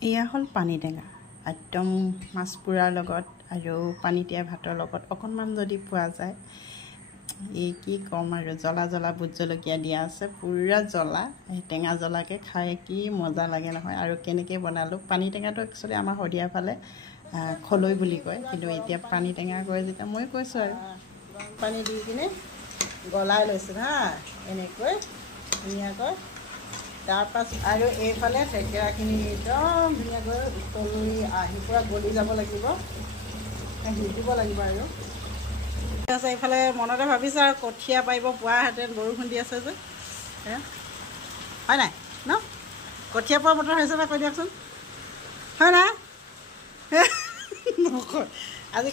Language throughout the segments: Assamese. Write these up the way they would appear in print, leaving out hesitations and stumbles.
এয়া হল পানী টেঙা একদম মাছ পুৰাৰ লগত আৰু পানী তিয়া ভাতৰ লগত অকণমান যদি পোৱা যায় এই কি কম আৰু জ্বলা জ্বলা বুট জলকীয়া দিয়া আছে পুৰা জ্বলা এই টেঙা জ্বলাকে খাই কি মজা লাগে নহয় আৰু কেনেকৈ বনালোঁ পানী টেঙাটো একচুৱেলি আমাৰ সদিয়া ফালে খলৈ বুলি কয় কিন্তু এতিয়া পানী টেঙা কয় যেতিয়া মই কৈছোঁ আৰু গৰম পানী দি কিনে গলাই লৈছোঁ হা এনেকৈ ধুনীয়াকৈ তাৰপাছত আৰু এইফালে থেকেৰাখিনি একদম ধুনীয়াকৈ উতলি আহি পূৰা গলি যাব লাগিব সিজিব লাগিব আৰু ঠিক আছে এইফালে মনতে ভাবিছোঁ আৰু কঠীয়া পাৰিব পোৱাহেঁতেন বৰষুণ দি আছে যে হয় নাই ন কঠীয়া পৰা বতৰ হৈছে নে কৈ দিয়কচোন হয় নাই আজি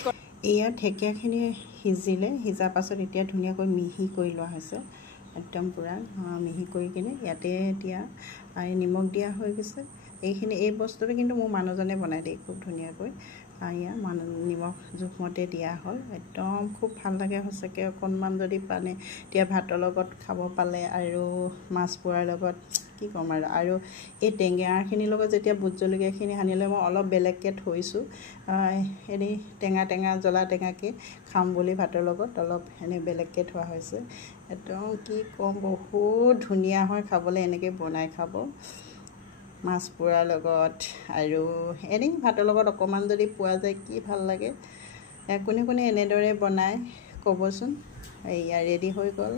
এয়া ঢেকীয়াখিনি সিজিলে সিজাৰ পাছত এতিয়া ধুনীয়াকৈ মিহি কৰি লোৱা হৈছে একদম পূৰা মিহি কৰি কিনে ইয়াতে এতিয়া নিমখ দিয়া হৈ গৈছে এইখিনি এই বস্তুটো কিন্তু মোৰ মানুহজনে বনাই দিয়ে খুব ধুনীয়াকৈ ইয়া নিমখ জোখমতে দিয়া হ'ল একদম খুব ভাল লাগে সঁচাকৈ অকণমান যদি পানী এতিয়া ভাতৰ লগত খাব পালে আৰু মাছ পোৰাৰ লগত কি ক'ম আৰু এই টেঙাখিনিৰ লগত যেতিয়া বুট জলকীয়াখিনি সানিলে মই অলপ বেলেগকৈ থৈছোঁ এনেই টেঙা জ্বলা টেঙাকৈ খাম বুলি ভাতৰ লগত অলপ এনেই বেলেগকৈ থোৱা হৈছে একদম কি ক'ম বহুত ধুনীয়া হয় খাবলৈ এনেকৈ বনাই খাব মাছ পোৰাৰ লগত আৰু এনেই ভাতৰ লগত অকণমান যদি পোৱা যায় কি ভাল লাগে কোনে কোনে এনেদৰে বনায় ক'বচোন এয়া ৰেডি হৈ গ'ল